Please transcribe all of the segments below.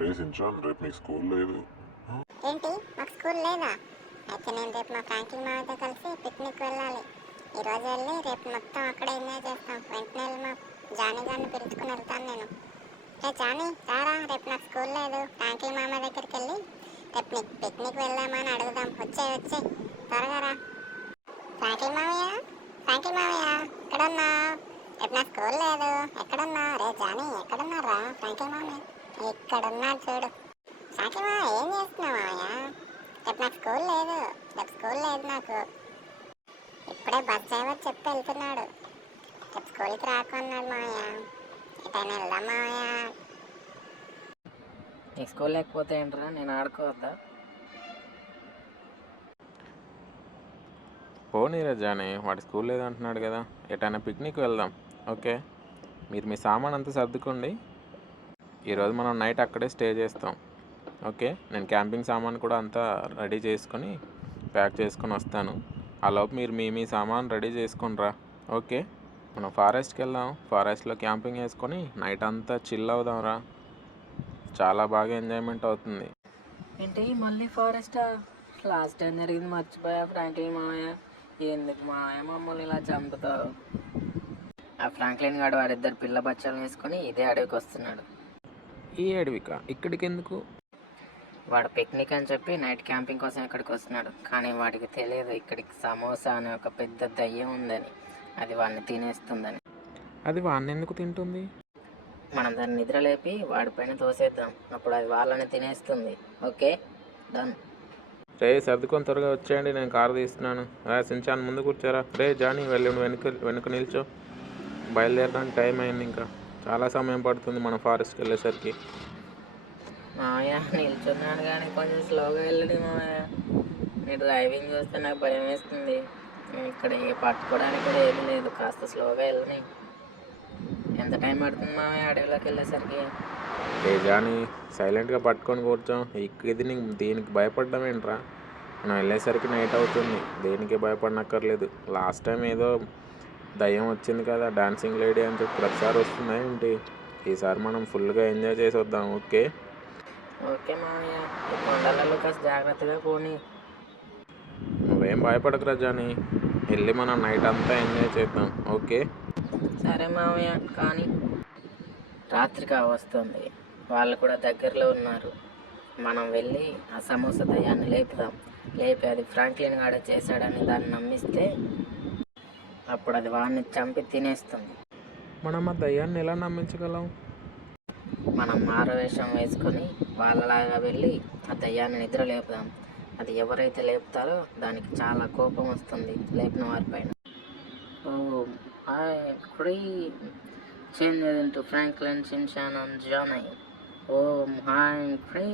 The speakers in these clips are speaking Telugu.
రేసించాను రేపు నీకు స్కూల్ లేదు. ఏంటి మాకు స్కూల్ లేదా? అయితే నేను రేపు మా ఫ్రాంకిల్ మామతో కలిసి పిక్నిక్ వెళ్ళాలి. ఈరోజు వెళ్ళి రేపు మొత్తం అక్కడ ఎంజాయ్ చేస్తాం. వెంటనే వెళ్ళి మా జానీ గారిని పిలుచుకుని వెళ్తాను నేను. రే జానీ రారా, రేపు నాకు స్కూల్ లేదు. ఫ్రాంకిల్ మామ దగ్గరికి వెళ్ళి రేపు నీకు పిక్నిక్ వెళ్దామని అడుగుదాం. వచ్చే త్వరగా రా. ఫ్రాంకిల్ మామయ్య, ఫ్రాంకిల్ మామయ్య ఎక్కడున్నా? రేపు నా స్కూల్ లేదు. ఎక్కడున్నా? రే జానీ ఎక్కడున్నారా? ఫ్రాంకిల్ మామయ్య ఇక్కడున్నాడు చూడు. ఫ్రాంకిల్ మామయ్య ఏం చేస్తున్నావు మామయ్య? రేపు నాకు స్కూల్ లేదు. రేపు స్కూల్ లేదు నాకు. ఇప్పుడే బస్ డ్రైవర్ చెప్పి వెళ్తున్నాడు. రేపు స్కూల్కి రాకు అన్నాడు మామయ్య. ఎటైనా వెళ్దాం మామయ్య. నీకు స్కూల్ లేకపోతే ఏంట్రా, నేను ఆడుకోవద్దా? పోనీరా జానీ, వాడి స్కూల్ లేదంటున్నాడు కదా, ఎటైనా పిక్నిక్ వెళ్దాం. ఓకే, మీరు మీ సామాన్ అంతా సర్దుకోండి. ఈరోజు మనం నైట్ అక్కడే స్టే చేస్తాం. ఓకే, నేను క్యాంపింగ్ సామాన్ కూడా అంతా రెడీ చేసుకొని ప్యాక్ చేసుకొని వస్తాను. ఆలోపు మీరు మీ సామాన్ రెడీ చేసుకొని రా. ఓకే, మనం ఫారెస్ట్కి వెళ్దాం. ఫారెస్ట్లో క్యాంపింగ్ వేసుకొని నైట్ అంతా చిల్ అవుదాం రా. చాలా బాగా ఎంజాయ్మెంట్ అవుతుంది. ఏంటి మళ్ళీ ఫారెస్టా? లాస్ట్ టైం జరిగింది మర్చిపోయా ఫ్రాంక్లిన్ మామయ్య. ఎందుకు మామయ్య మమ్మల్ని ఇలా చంపుతావు? ఆ ఫ్రాంక్లిన్ గాడు వారిద్దరు పిల్ల బచ్చాలను వేసుకొని ఇదే అడవికి వస్తున్నాడు. ఈ అడవిక ఇక్కడికి ఎందుకు? వాడు పిక్నిక్ అని చెప్పి నైట్ క్యాంపింగ్ కోసం ఇక్కడికి వస్తున్నాడు. కానీ వాడికి తెలియదు ఇక్కడికి సమోసా అనే ఒక పెద్ద దయ్యం ఉందని. అది వాడిని తినేస్తుందని. అది వాడిని ఎందుకు తింటుంది? మనం దాన్ని నిద్రలేపి వాడిపైన తోసేద్దాం. అప్పుడు అది వాళ్ళని తినేస్తుంది. Okay, done. రే సర్దుకొని త్వరగా వచ్చేయండి, నేను కారు తీస్తున్నాను. సించాన్ ముందు కూర్చోరా. రే జానీ వెళ్ళి వెనుక నిల్చో. బయలుదేరడానికి టైం అయింది, ఇంకా చాలా సమయం పడుతుంది మనం ఫారెస్ట్కి వెళ్ళేసరికి. మామయ్య నిల్చున్నాను కానీ కొంచెం స్లోగా వెళ్ళండి మామయ్య. మీరు డ్రైవింగ్ చూస్తే నాకు భయం వేస్తుంది. ఇక్కడ పట్టుకోవడానికి కూడా ఏమీ లేదు. కాస్త స్లోగా వెళ్ళని. ఎంత టైం పడుతుంది మామయ్య అడవిలోకి వెళ్ళేసరికి? రే జానీ సైలెంట్గా పట్టుకొని కూర్చోం. దీనికి భయపడడం ఏంట్రా? మనం వెళ్ళేసరికి నైట్ అవుతుంది. దేనికి భయపడనక్కర్లేదు. లాస్ట్ టైం ఏదో దయ్యం వచ్చింది కదా, డాన్సింగ్ లేడీ అని చెప్పి ప్రతిసారి వస్తుందా ఏంటి? ఈసారి మనం ఫుల్గా ఎంజాయ్ చేసి వద్దాం. ఓకే ఓకే మామయ్య, ఈ కొండలలో కాస్త జాగ్రత్తగా పోనీ. నువ్వేం భయపడకురా జానీ, వెళ్ళి మనం నైట్ అంతా ఎంజాయ్ చేద్దాం. ఓకే సరే మామయ్య, కానీ రాత్రిగా వస్తుంది. వాళ్ళు కూడా దగ్గరలో ఉన్నారు. మనం వెళ్ళి ఆ సమోసా దయ్యాన్ని లేపుదాం. లేపి అది ఫ్రాంక్లిన్ గాడే చేశాడని దాన్ని నమ్మిస్తే అప్పుడు అది వాడిని చంపి తినేస్తుంది. మనం ఆ దయ్యాన్ని ఎలా నమ్మించగలం? మనం మారవేషం వేసుకొని వాళ్ళలాగా వెళ్ళి ఆ దయ్యాన్ని నిద్ర లేపుదాం. అది ఎవరైతే లేపుతారో దానికి చాలా కోపం వస్తుంది లేపిన వారిపైన. ఓ హాయ్ క్రీ change into Franklin, Shinchan and Johnny. Oh hi క్రీ,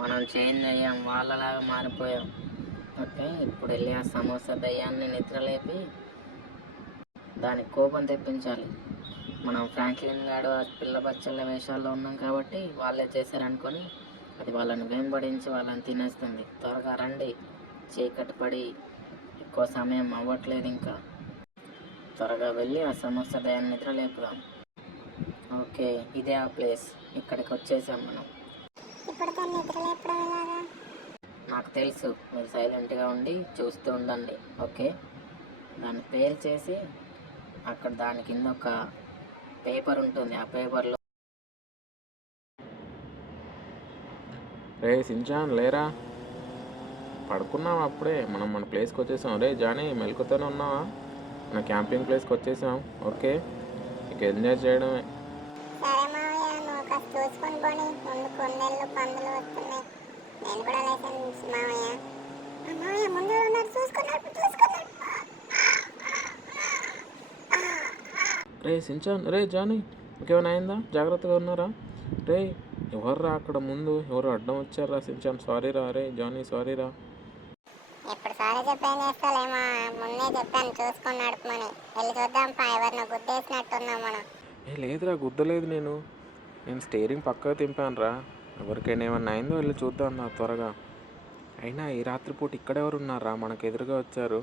మనం చేంజ్ అయ్యాం, వాళ్ళలాగా మారిపోయాం. ఓకే, ఇప్పుడు వెళ్ళి ఆ సమోసా దయ్యాన్ని నిద్రలేపి దానికి కోపం తెప్పించాలి. మనం ఫ్రాంక్లిన్ గాడు ఆ పిల్ల బచ్చల వేషాల్లో ఉన్నాం కాబట్టి వాళ్ళే చేశారనుకొని అది వాళ్ళని వెంబడించి వాళ్ళని తినేస్తుంది. త్వరగా రండి, చీకటి పడి ఎక్కువ సమయం అవ్వట్లేదు. ఇంకా త్వరగా వెళ్ళి ఆ సమోసా దయాన్ని నిద్ర లేపుదాం. ఓకే, ఇదే ఆ ప్లేస్. ఇక్కడికి వచ్చేసాం మనం. ఇప్పుడు దాన్ని నిద్ర లేపడం ఎలాగా? నాకు తెలుసు, మీరు సైలెంట్గా ఉండి చూస్తూ ఉండండి. ఓకే, దాన్ని పేల్ చేసి అక్కడ దాని కింద ఒక పేపర్ ఉంటుంది. ఆ పేపర్లో రే సించాన్ లేరా, పడుకున్నాం అప్పుడే. మనం మన ప్లేస్కి వచ్చేసాం. రే జానీ మెలకుతూనే ఉన్నావా? మన క్యాంపింగ్ ప్లేస్కి వచ్చేసాం. ఓకే, ఇక ఎంజాయ్ చేయడమే. సరే మామయ్య, నువ్వు కాస్త చూసుకొని పోనీ. ముందు కొండలు పందులు వస్తున్నాయి. నేను కూడా లేసాను మామయ్య. మామయ్య ముందు ఉన్నారు, చూసుకున్నాడు. రే సించాన్, రే జానీ ఇంకేమైనా అయిందా? జాగ్రత్తగా ఉన్నారా? రే ఎవర్రా అక్కడ ముందు? ఎవరు అడ్డం వచ్చారా? సించాన్ సారీ రా. రే జానీ సారీ రా. ఇప్పుడు సారీ చెప్పేం చేస్తాలేమా, ముందే చెప్పాను చూసుకొని నడుపుమని. వెళ్ళి చూద్దాం పా, ఎవరినో గుద్దేసినట్టున్నాం మనం. లేదురా, గుద్దలేదు. నేను స్టీరింగ్ పక్కకు తింపాను రా. ఎవరికైనా ఏమన్నా అయిందో వెళ్ళి చూద్దాం నా త్వరగా. అయినా ఈ రాత్రిపూట ఇక్కడ ఎవరు ఉన్నారా? మనకు ఎదురుగా వచ్చారు.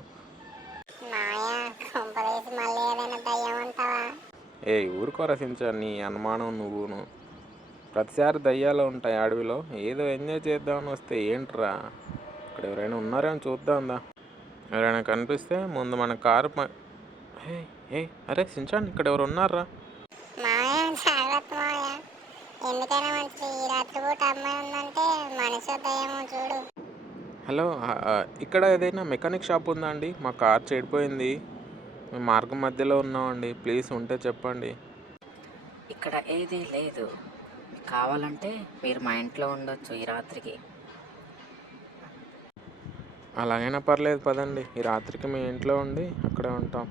కొంపదీసి మళ్ళీ ఏదైనా దయ్యం అంటావా? ఊరుకోరా సించాన్, నీ అనుమానం నువ్వును. ప్రతిసారి దయ్యాలు ఉంటాయి అడవిలో. ఏదో ఎంజాయ్ చేద్దామని వస్తే ఏంట్రా? ఇక్కడ ఎవరైనా ఉన్నారేమో చూద్దాందా. ఎవరైనా కనిపిస్తే ముందు మన కారు హే హే అరే సించాన్, ఇక్కడ ఎవరు ఉన్నారా? మాయా జాగ్రత్త మాయా, ఎందుకైనా మంచిది ఈ రాత్రి పూట అమ్మాయి ఉందంటే మనిషి దయ్యమో చూడు. హలో, ఇక్కడ ఏదైనా మెకానిక్ షాప్ ఉందా అండి? మా కార్ చెడిపోయింది, మేము మార్గం మధ్యలో ఉన్నామండి, ప్లీజ్ ఉంటే చెప్పండి. ఇక్కడ ఏది లేదు. కావాలంటే మీరు మా ఇంట్లో ఉండొచ్చు ఈ రాత్రికి. అలాగైనా పర్లేదు, పదండి. ఈ రాత్రికి మీ ఇంట్లో ఉండి అక్కడే ఉంటాం.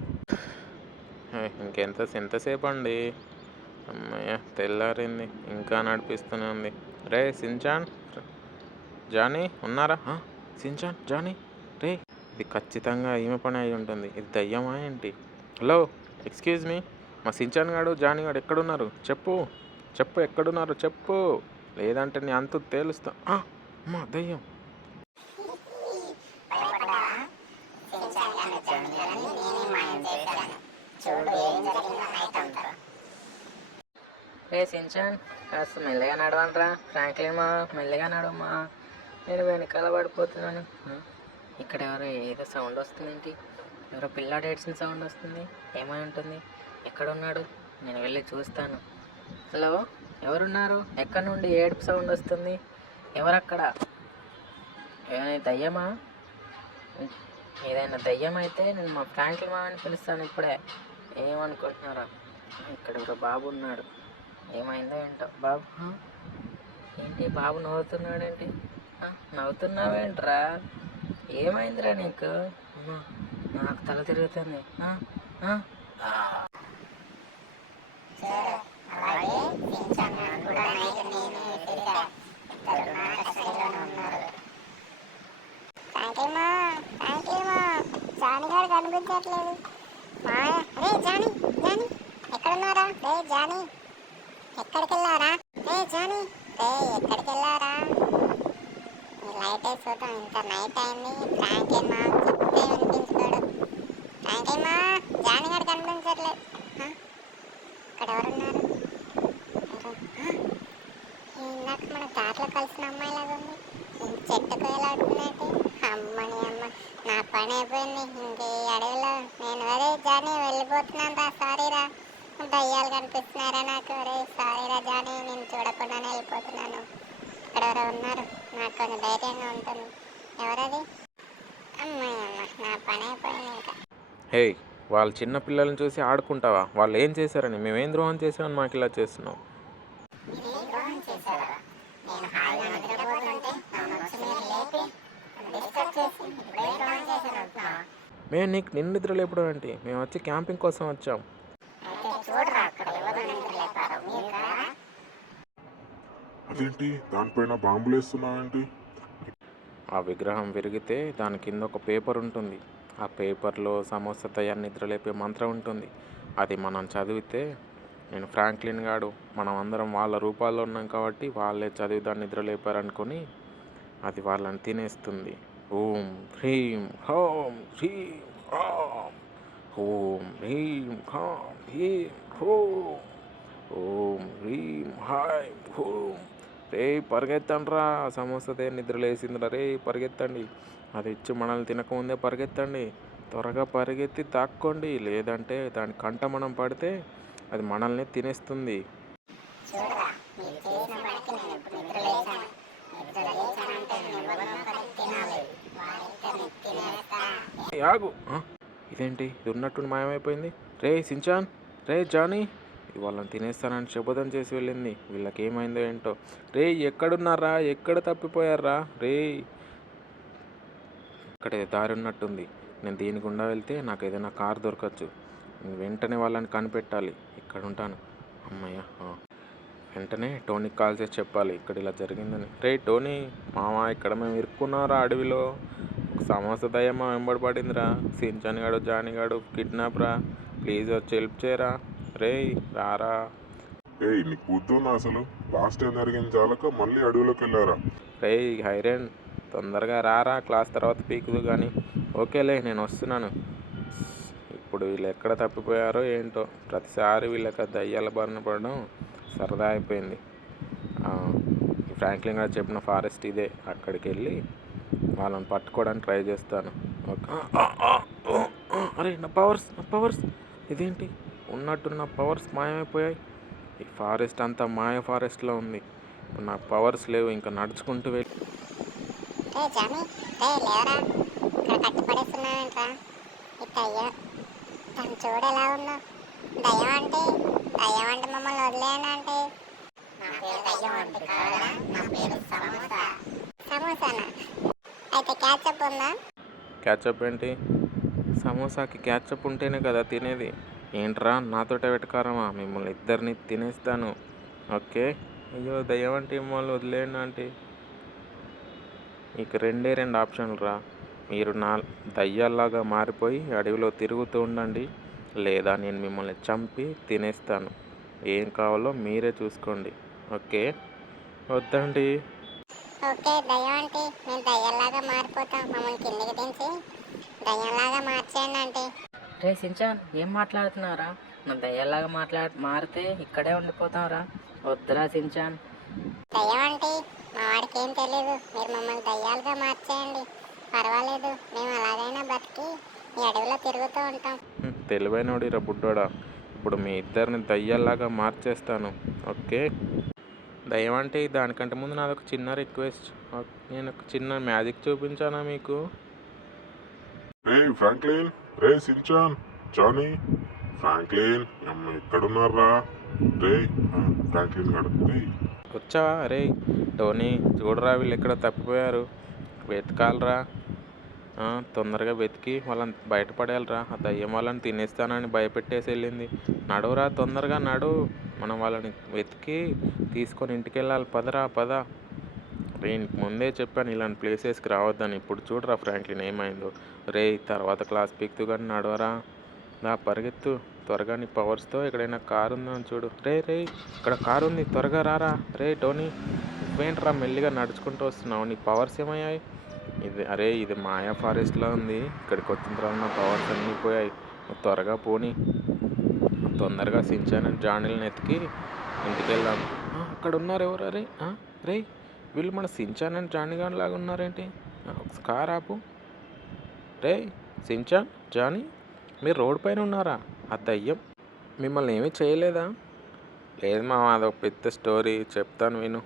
ఎంతసేపు అండి? అమ్మయ్య, తెల్లారింది, ఇంకా నడిపిస్తూనే ఉంది. రే సించాన్, జానీ ఉన్నారా? సించాన్, జానీ, రే, ఇది ఖచ్చితంగా ఈమె పని అయి ఉంటుంది. ఇది దయ్యమా ఏంటి? హలో, ఎక్స్క్యూజ్ మీ, మా సించాన్ గాడు జానీ గాడు ఎక్కడున్నారు? చెప్పు చెప్పు, ఎక్కడున్నారు చెప్పు, లేదంటే నీ అంతు తేలుస్తా. అమ్మా దయ్యం. రే సించాన్, కాస్త మెల్లగా నడవండిరా. ఫ్రాంక్లిన్ మా, మెల్లగా నడవమ్మా, నేను వెనకాల పడిపోతున్నాను. ఇక్కడ ఎవరో ఏదో సౌండ్ వస్తుందేంటి? ఎవరో పిల్లాడు ఏడ్చిన సౌండ్ వస్తుంది. ఏమై ఉంటుంది? ఎక్కడున్నాడు? నేను వెళ్ళి చూస్తాను. హలో, ఎవరున్నారు? ఎక్కడి నుండి ఏడుపు సౌండ్ వస్తుంది? ఎవరక్కడ? ఏమైనా దయ్యమా? ఏదైనా దయ్యం అయితే నేను మా ఫ్రాంక్లిన్ మామని పిలుస్తాను ఇప్పుడే. ఏమనుకుంటున్నారా? ఇక్కడ ఒక బాబు ఉన్నాడు. ఏమైందో ఏంటో. బాబు ఏంటి బాబు నవ్వుతున్నాడేంటి? నవ్వుతున్నావేంట్రా? ఏమైందిరా నీకు? అమ్మా, నాకు తల తిరుగుతుంది. జానీ గారు కనిపించట్లేదు. మాయా, రే జానీ, జానీ ఎక్కడున్నారా? రే జానీ, ఎక్కడికి వెళ్ళారా? రే జానీ, రే ఎక్కడికి వెళ్ళారా? ఈ లైట్ వేసి చూద్దాం. ఇంత నైట్ అయింది. ఫ్రాంక్లిన్ మా చెప్తే వినిపించుకోడు. ఫ్రాంక్లిన్ మా, జానీ గారు కనిపించట్లేదు. ఇక్కడ ఎవరున్నారు? ఇందాక మన దారిలో కలిసిన అమ్మాయిలాగా ఉంది. చెట్టుకు వేలాడుతున్నట్టు. అమ్మని అమ్మ, నా పని అయిపోయింది. ఇంక ఈ అడవిలో నేను వరే జానీ వెళ్ళిపోతున్నాను రా. సారీ రా, దయ్యాలు కనిపిస్తున్నారా నాకు? రే సారీ రా జానీ, నేను చూడకుండానే వెళ్ళిపోతున్నాను. ఇక్కడ ఎవరో ఉన్నారు, నాకు కొంచెం ధైర్యంగా ఉంటుంది. ఎవరది? అమ్మాయి అమ్మ, నా పని అయిపోయింది ఇంకా. హే, వాళ్ళ చిన్న పిల్లల్ని చూసి ఆడుకుంటావా? వాళ్ళు ఏం చేశారని? మేమేం ద్రోహం చేసామని మాకు ఇలా చేస్తున్నావు? మేము నీకు నిద్ర లేపడం ఏంటి? మేము వచ్చి క్యాంపింగ్ కోసం వచ్చాం. అదేంటి దానిపైన బాంబులు వేస్తున్నావేంటి? ఆ విగ్రహం విరిగితే దాని కింద ఒక పేపర్ ఉంటుంది. ఆ పేపర్లో సమోసా దయ్యాన్ని నిద్రలేపే మంత్రం ఉంటుంది. అది మనం చదివితే, నేను ఫ్రాంక్లిన్ గాడు మనం అందరం వాళ్ళ రూపాల్లో ఉన్నాం కాబట్టి వాళ్ళే చదివి దాన్ని నిద్రలేపారనుకొని అది వాళ్ళని తినేస్తుంది. ఓం హ్రీం హోం హ్రీం హాం, ఓం హ్రీం హాం హ్రీం హోం, ఓం హ్రీం హాం హోం. రే పరిగెత్తండి రా, సమోసా నిద్రలేసిందిరా. రే పరిగెత్తండి, అది ఇచ్చి మనల్ని తినకముందే పరిగెత్తండి. త్వరగా పరిగెత్తి తాక్కోండి, లేదంటే దాని కంట మనం పడితే అది మనల్ని తినేస్తుంది. ఆగు, ఇదేంటి ఇది ఉన్నట్టు మాయమైపోయింది? రే సించాన్, రే జానీ, ఇది వాళ్ళని తినేస్తానని శపథం చేసి వెళ్ళింది. వీళ్ళకి ఏమైందో ఏంటో. రే ఎక్కడున్నారా? ఎక్కడ తప్పిపోయారా? రే, ఇక్కడ దారి ఉన్నట్టుంది. నేను దీని గుండా వెళ్తే నాకు ఏదైనా కారు దొరకచ్చు. నేను వెంటనే వాళ్ళని కనిపెట్టాలి. ఇక్కడ ఉంటాను. అమ్మయ్య, వెంటనే టోనీకి కాల్ చేసి చెప్పాలి ఇక్కడ ఇలా జరిగిందని. రే టోనీ మామ, ఇక్కడ మేము ఇరుక్కున్నారా అడవిలో? ఒక సమోసా దయ్యమా వెంబడి పడిందిరా. సించాన్ గాడు జానీ గాడు కిడ్నాప్ రా, ప్లీజ్ వచ్చి హెల్ప్ చేయరా. రే రారా. ఏయ్ నీకు బుద్ధుందా అసలు? లాస్ట్ టైం జరిగింది చాలక మళ్ళీ అడవిలోకి వెళ్ళారా? రే హైరేన్, తొందరగా రారా, క్లాస్ తర్వాత పీకుదు కానీ. ఓకేలే, నేను వస్తున్నాను. ఇప్పుడు వీళ్ళు ఎక్కడ తప్పిపోయారో ఏంటో. ప్రతిసారి వీళ్ళకి దయ్యాల బారిన పడడం సరదా అయిపోయింది. ఫ్రాంక్లిన్ గారు చెప్పిన ఫారెస్ట్ ఇదే, అక్కడికి వెళ్ళి వాళ్ళని పట్టుకోవడానికి ట్రై చేస్తాను. ఓకే. అరే నా పవర్స్ ఇదేంటి, ఉన్నట్టున్న పవర్స్ మాయమైపోయాయి. ఈ ఫారెస్ట్ అంతా మాయ ఫారెస్ట్లో ఉంది. ఇప్పుడు నాకు పవర్స్ లేవు, ఇంకా నడుచుకుంటూ వెళ్ళి రే జానీ, రే లేవరా, ఇక్కడ కట్టి పడేస్తున్నావేంట్రా? ఈ దయ్యం తను చూడు ఎలా ఉన్నా. దయ్యం అంటే మమ్మల్ని వదిలేయను అంటే. సమోసానా? అయితే క్యాచప్ ఉందా? క్యాచప్ ఏంటి? సమోసాకి క్యాచప్ ఉంటేనే కదా తినేది. ఏంట్రా నాతోటే వెటకారమా? మిమ్మల్ని ఇద్దరిని తినేస్తాను. ఓకే. అయ్యో దయ్యం అంటే మిమ్మల్ని వదిలేయండి అంటే. మీకు రెండు ఆప్షన్లు రా. మీరు నా దయ్యాల్లాగా మారిపోయి అడవిలో తిరుగుతూ ఉండండి, లేదా నేను మిమ్మల్ని చంపి తినేస్తాను. ఏం కావాలో మీరే చూసుకోండి. ఓకే. వద్దండి. ఓకే, దయ్యం అంటే మేము దయ్యాల్లాగా మారిపోతాం. మమ్మల్ని కిందకి దించి దయ్యంలాగా మార్చేయండి అంటే. రే సించాన్, ఏం మాట్లాడుతున్నారా? నా దయ్యాలాగా మారితే ఇక్కడే ఉండిపోతావురా. వద్దురా సించాన్. దయ్యం అంటే మా వాడికి ఏం తెలియదు. మీరు మమ్మల్ని దయ్యాలుగా మార్చేయండి, పర్వాలేదు. మేము అలాగైనా బతికి ఈ అడవిలో తిరుగుతూ ఉంటాం. తెలివైనోడి రా బుడ్డోడా. ఇప్పుడు మీ ఇద్దరిని దయ్యాల్లాగా మార్చేస్తాను. ఓకే. దయ్యం అంటే దానికంటే ముందు నాదొక చిన్న రిక్వెస్ట్. నేను ఒక చిన్న మ్యాజిక్ చూపించానా మీకు? రే ఫ్రాంక్లిన్, రే సించాన్, జానీ. ఫ్రాంక్లిన్ అమ్మ ఎక్కడున్నారా? రే ఫ్రాంక్లిన్ గారు, రే వచ్చావా? అరే టోనీ, చూడరా వీళ్ళు ఎక్కడ తప్పిపోయారు. వెతకాలరా, తొందరగా వెతికి వాళ్ళని బయటపడేయాలరా. ఆ దయ్యం వాళ్ళని తినేస్తానని భయపెట్టేసి వెళ్ళింది. నడువురా, తొందరగా నడు. మనం వాళ్ళని వెతికి తీసుకొని ఇంటికి వెళ్ళాలి. పద. నేను ముందే చెప్పాను ఇలాంటి ప్లేసెస్కి రావద్దని. ఇప్పుడు చూడరా ఫ్రాంక్లిన్ ఏమైందో. రే తర్వాత క్లాస్ పీక్తూ కానీ నడవరా. పరిగెత్తు త్వరగా. నీ పవర్స్తో ఎక్కడైనా కారు ఉందని చూడు. రే ఇక్కడ కారు ఉంది, త్వరగా రారా. రే టోనీ, నువ్వేంట్రా మెల్లిగా నడుచుకుంటూ వస్తున్నావు? నీ పవర్స్ ఏమయ్యాయి? ఇది మాయా ఫారెస్ట్లో ఉంది. ఇక్కడికి వచ్చిన తర్వాత నా పవర్స్ అన్నీ పోయాయి. త్వరగా పోనీ. తొందరగా సించాన్ అండ్ జానీలను ఎత్తికి ఇంటికి వెళ్దాం. అక్కడ ఉన్నారు ఎవరు? రే వీళ్ళు మన సించాన్ అండ్ జానీ గాని లాగా ఉన్నారేంటి? కార్ ఆపు. రే సించాన్, జానీ, మీరు రోడ్ పైన ఉన్నారా? ఆ దయ్యం మిమ్మల్ని ఏమీ చేయలేదా? లేదు మా, అదొక పెద్ద స్టోరీ, చెప్తాను విను.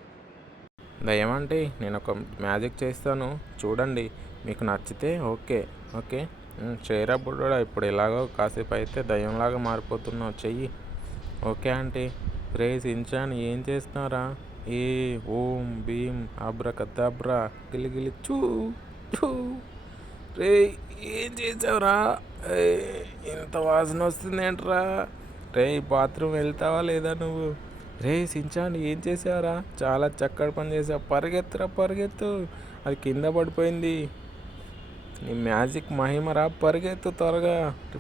దయ్యం అంటే నేను ఒక మ్యాజిక్ చేస్తాను చూడండి, మీకు నచ్చితే ఓకే. చేయరా బుడ్డోడా. ఇప్పుడు ఎలాగో కాసేపు అయితే దయ్యంలాగా మారిపోతున్నావు, చెయ్యి. Okay aunty. రే సించాన్, ఏం చేస్తున్నారా? ఏ ఓం భీం అబ్రకదబ్రా గిలిగిలి చూ. రే ఏం చేసావురా? ఇంత వాసన వస్తుంది ఏంట్రా? రే బాత్రూమ్ వెళ్తావా లేదా నువ్వు? రే సించాన్, ఏం చేసావురా? చాలా చక్కటి పని చేసావు. పరిగెత్తు. అది కింద పడిపోయింది. నీ మ్యాజిక్ మహిమరా, పరిగెత్తు త్వరగా.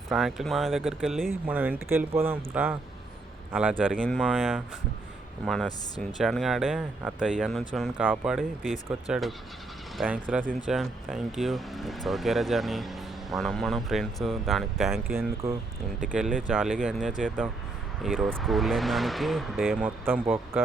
ఫ్రాంక్లిన్ మాయ దగ్గరికి వెళ్ళి మనం ఇంటికి వెళ్ళిపోదాం రా. అలా జరిగింది మాయ. మన సించాన్ గాడే ఆ దయ్యం నుంచి మనం కాపాడి తీసుకొచ్చాడు. థ్యాంక్స్ రా Shinchan. Thank you. It's okay రా జానీ. మనం ఫ్రెండ్స్, దానికి థ్యాంక్ యూ ఎందుకు? ఇంటికి వెళ్ళి జాలీగా ఎంజాయ్ చేద్దాం. ఈరోజు స్కూల్ లేని దానికి డే మొత్తం బొక్క